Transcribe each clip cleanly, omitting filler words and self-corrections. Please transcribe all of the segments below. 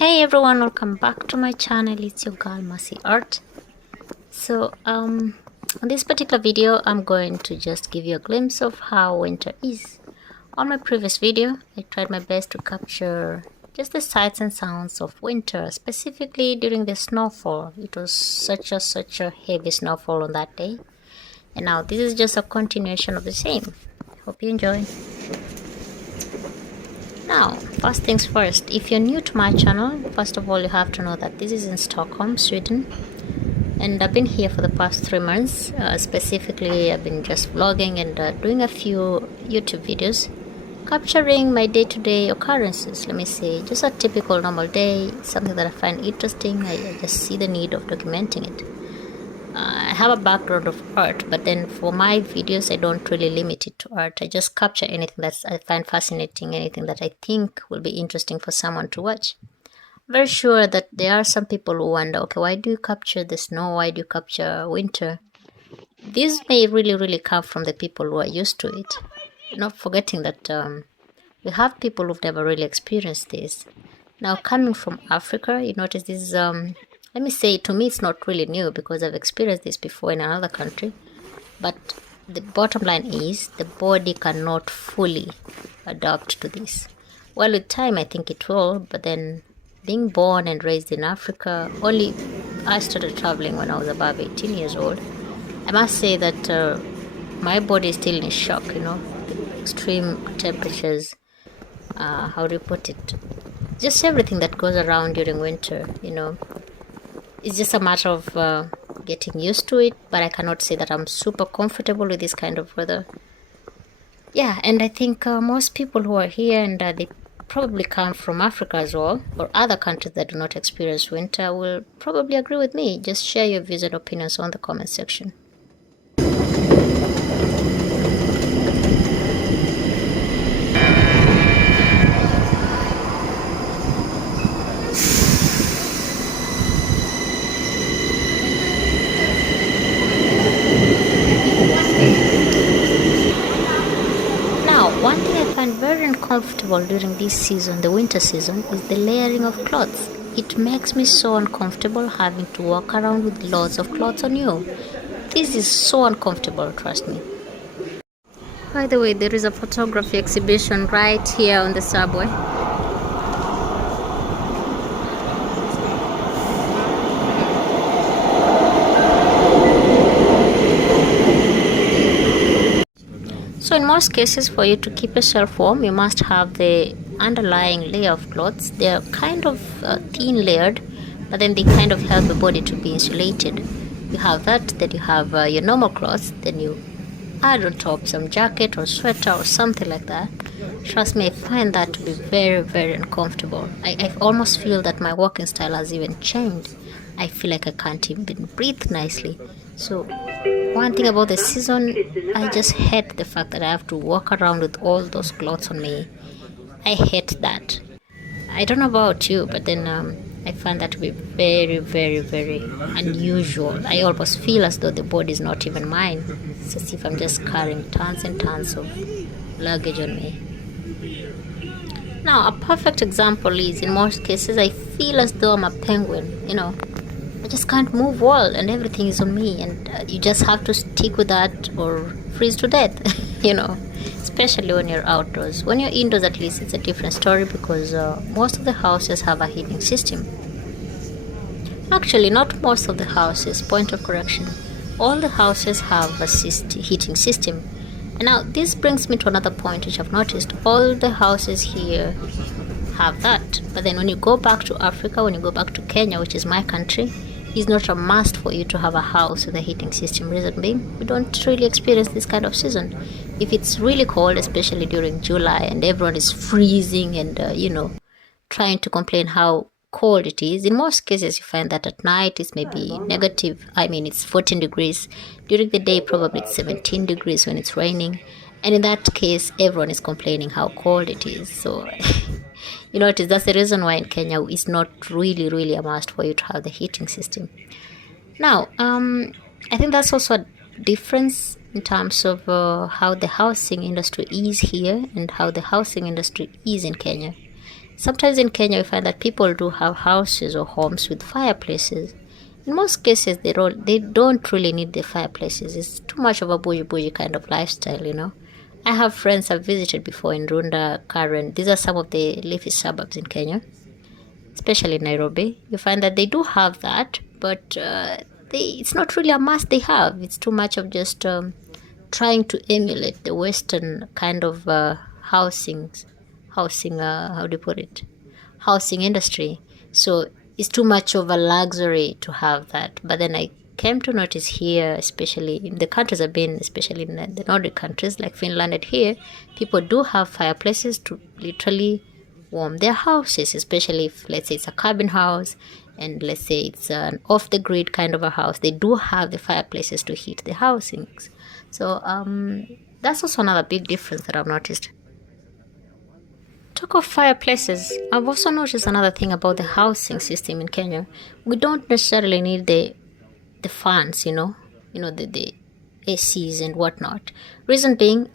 Hey everyone, welcome back to my channel. It's your girl Mercy Art. So on this particular video I'm going to just give you a glimpse of how winter is. On my previous video I tried my best to capture just the sights and sounds of winter, specifically during the snowfall. It was such a heavy snowfall on that day, and now this is just a continuation of the same. Hope you enjoy. Now, first things first, if you're new to my channel, first of all you have to know that this is in Stockholm, Sweden, and I've been here for the past 3 months. Specifically, I've been just vlogging and doing a few YouTube videos, capturing my day-to-day occurrences. Let me say, just a typical normal day, something that I find interesting. I just see the need of documenting it. I have a background of art, but then for my videos I don't really limit it to art. I just capture anything that I find fascinating, anything that I think will be interesting for someone to watch. Very sure that there are some people who wonder, okay, why do you capture the snow? Why do you capture winter? This may really come from the people who are used to it. Not forgetting that we have people who've never really experienced this. Now, coming from Africa, you notice this let me say, to me it's not really new because I've experienced this before in another country, but the bottom line is the body cannot fully adapt to this. Well, with time I think it will, but then being born and raised in Africa, only I started traveling when I was above 18 years old. I must say that my body is still in shock, the extreme temperatures, how do you put it, just everything that goes around during winter, It's just a matter of getting used to it, but I cannot say that I'm super comfortable with this kind of weather. Yeah, and I think most people who are here, and they probably come from Africa as well, or other countries that do not experience winter, will probably agree with me. Just share your views and opinions on the comment section. One thing I find very uncomfortable during this season, the winter season, is the layering of clothes. It makes me so uncomfortable having to walk around with lots of clothes on you. This is so uncomfortable, trust me. By the way, there is a photography exhibition right here on the subway. So in most cases, for you to keep yourself warm, you must have the underlying layer of clothes. They are kind of thin layered, but then they kind of help the body to be insulated. You have that, then you have your normal clothes, then you add on top some jacket or sweater or something like that. Trust me, I find that to be very uncomfortable. I almost feel that my walking style has even changed. I feel like I can't even breathe nicely. So one thing about the season, I just hate the fact that I have to walk around with all those clothes on me. I hate that. I don't know about you, but then I find that to be very unusual. I almost feel as though the body is not even mine. It's as if I'm just carrying tons and tons of luggage on me. Now, a perfect example is, in most cases, I feel as though I'm a penguin, I just can't move well and everything is on me, and you just have to stick with that or freeze to death, especially when you're outdoors. When you're indoors, at least it's a different story because most of the houses have a heating system. Actually, not most of the houses, point of correction. All the houses have a heating system. And now this brings me to another point which I've noticed. All the houses here have that, but then when you go back to Africa, when you go back to Kenya, which is my country, it's not a must for you to have a house with a heating system. Reason being, we don't really experience this kind of season. If it's really cold, especially during July, and everyone is freezing and trying to complain how cold it is, in most cases you find that at night it's maybe negative. It's 14 degrees. During the day probably it's 17 degrees when it's raining, and in that case everyone is complaining how cold it is. So that's the reason why in Kenya it's not really a must for you to have the heating system. Now, I think that's also a difference in terms of how the housing industry is here and how the housing industry is in Kenya. Sometimes in Kenya, we find that people do have houses or homes with fireplaces. In most cases, they don't really need the fireplaces. It's too much of a bougie kind of lifestyle. I have friends I've visited before in Runda, Karen. These are some of the leafy suburbs in Kenya, especially in Nairobi. You find that they do have that, but it's not really a must they have. It's too much of just trying to emulate the Western kind of housing, how do you put it, housing industry. So it's too much of a luxury to have that. But then I came to notice here, especially in the countries I've been, especially in the Nordic countries like Finland and here, people do have fireplaces to literally warm their houses, especially if, let's say, it's a cabin house and let's say it's an off-the-grid kind of a house. They do have the fireplaces to heat the housings. So that's also another big difference that I've noticed. Talk of fireplaces, I've also noticed another thing about the housing system in Kenya. We don't necessarily need the fans, the ACs and whatnot. Reason being,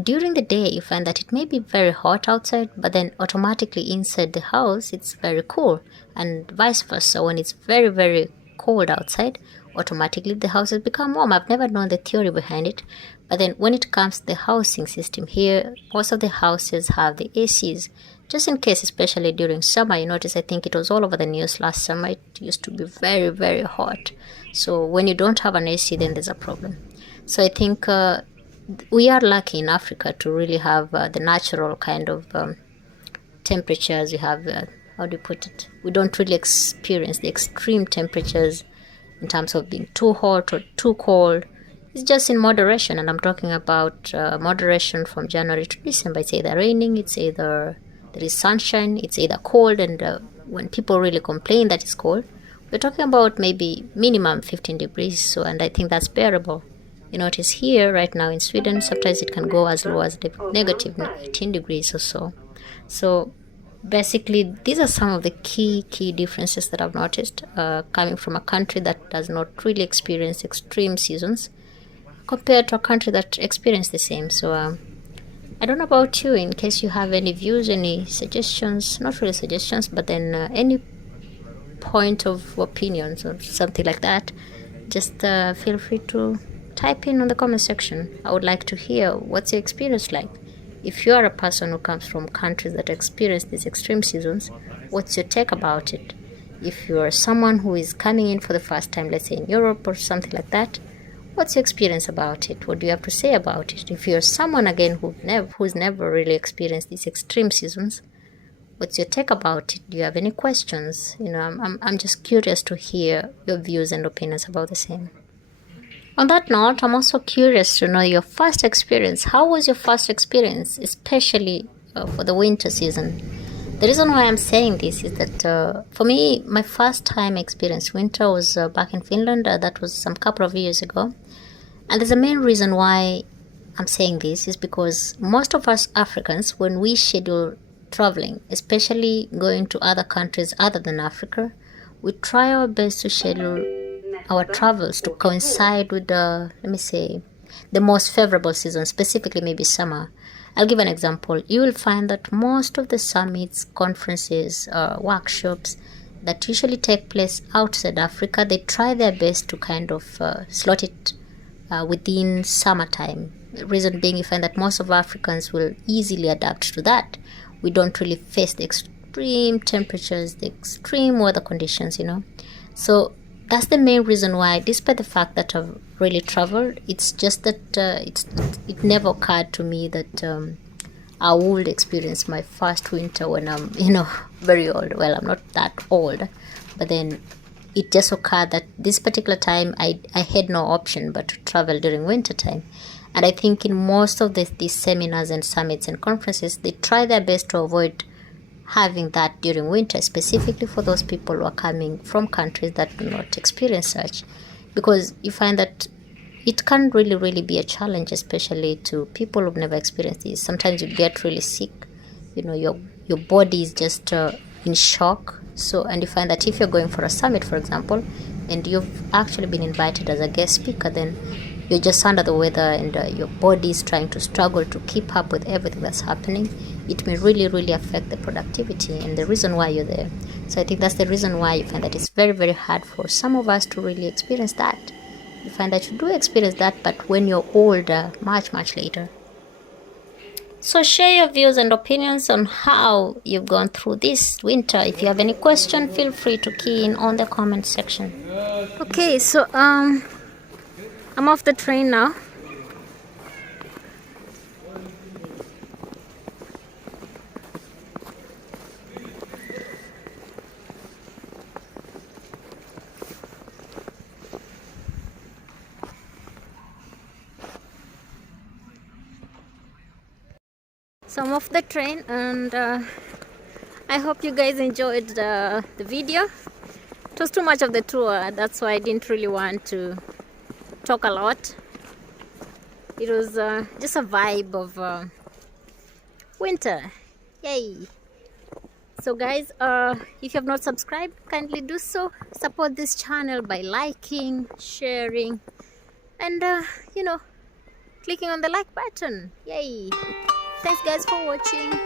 during the day you find that it may be very hot outside, but then automatically inside the house it's very cool, and vice versa. When it's very, very cold outside, automatically the houses become warm. I've never known the theory behind it, but then when it comes to the housing system here, most of the houses have the ACs. Just in case, especially during summer, you notice, I think it was all over the news last summer, it used to be very, very hot. So when you don't have an AC, then there's a problem. So I think we are lucky in Africa to really have the natural kind of temperatures. We have, how do you put it? We don't really experience the extreme temperatures in terms of being too hot or too cold. It's just in moderation, and I'm talking about moderation from January to December. It's either raining, it's either there is sunshine, it's either cold, and when people really complain that it's cold, we're talking about maybe minimum 15 degrees. So, and I think that's bearable. You notice here right now in Sweden, sometimes it can go as low as negative 18 degrees or so. So basically, these are some of the key differences that I've noticed coming from a country that does not really experience extreme seasons compared to a country that experiences the same. So I don't know about you, in case you have any views, any suggestions, not really suggestions, but then any point of opinions or something like that, just feel free to type in on the comment section. I would like to hear what's your experience like. If you are a person who comes from countries that experience these extreme seasons, what's your take about it? If you are someone who is coming in for the first time, let's say in Europe or something like that, what's your experience about it? What do you have to say about it? If you're someone, again, who's never really experienced these extreme seasons, what's your take about it? Do you have any questions? I'm just curious to hear your views and opinions about the same. On that note, I'm also curious to know your first experience. How was your first experience, especially for the winter season? The reason why I'm saying this is that for me, my first time experience winter was back in Finland. That was some couple of years ago. And there's a main reason why I'm saying this is because most of us Africans, when we schedule traveling, especially going to other countries other than Africa, we try our best to schedule our travels to coincide with the most favorable season, specifically maybe summer. I'll give an example. You will find that most of the summits, conferences, workshops that usually take place outside Africa, they try their best to kind of slot it within summertime. Reason being, you find that most of Africans will easily adapt to that. We don't really face the extreme temperatures, the extreme weather conditions, So that's the main reason why, despite the fact that I've really traveled, it's just that it never occurred to me that I would experience my first winter when I'm, very old. Well, I'm not that old, but then it just occurred that this particular time I had no option but to travel during winter time. And I think in most of these seminars and summits and conferences, they try their best to avoid having that during winter, specifically for those people who are coming from countries that do not experience such, because you find that it can really be a challenge, especially to people who've never experienced this. Sometimes you get really sick, your body is just in shock. So, and you find that if you're going for a summit, for example, and you've actually been invited as a guest speaker, then you're just under the weather, and your body is trying to struggle to keep up with everything that's happening, it may really affect the productivity and the reason why you're there. So I think that's the reason why you find that it's very hard for some of us to really experience that. You find that you do experience that, but when you're older, much later. So share your views and opinions on how you've gone through this winter. If you have any question, feel free to key in on the comment section. Okay, so I'm off the train now. So I'm off the train, and I hope you guys enjoyed the video. It was too much of the tour, that's why I didn't really want to talk a lot. It was just a vibe of winter. Yay! So guys, if you have not subscribed, kindly do so. Support this channel by liking, sharing, and clicking on the like button. Yay! Thanks guys for watching.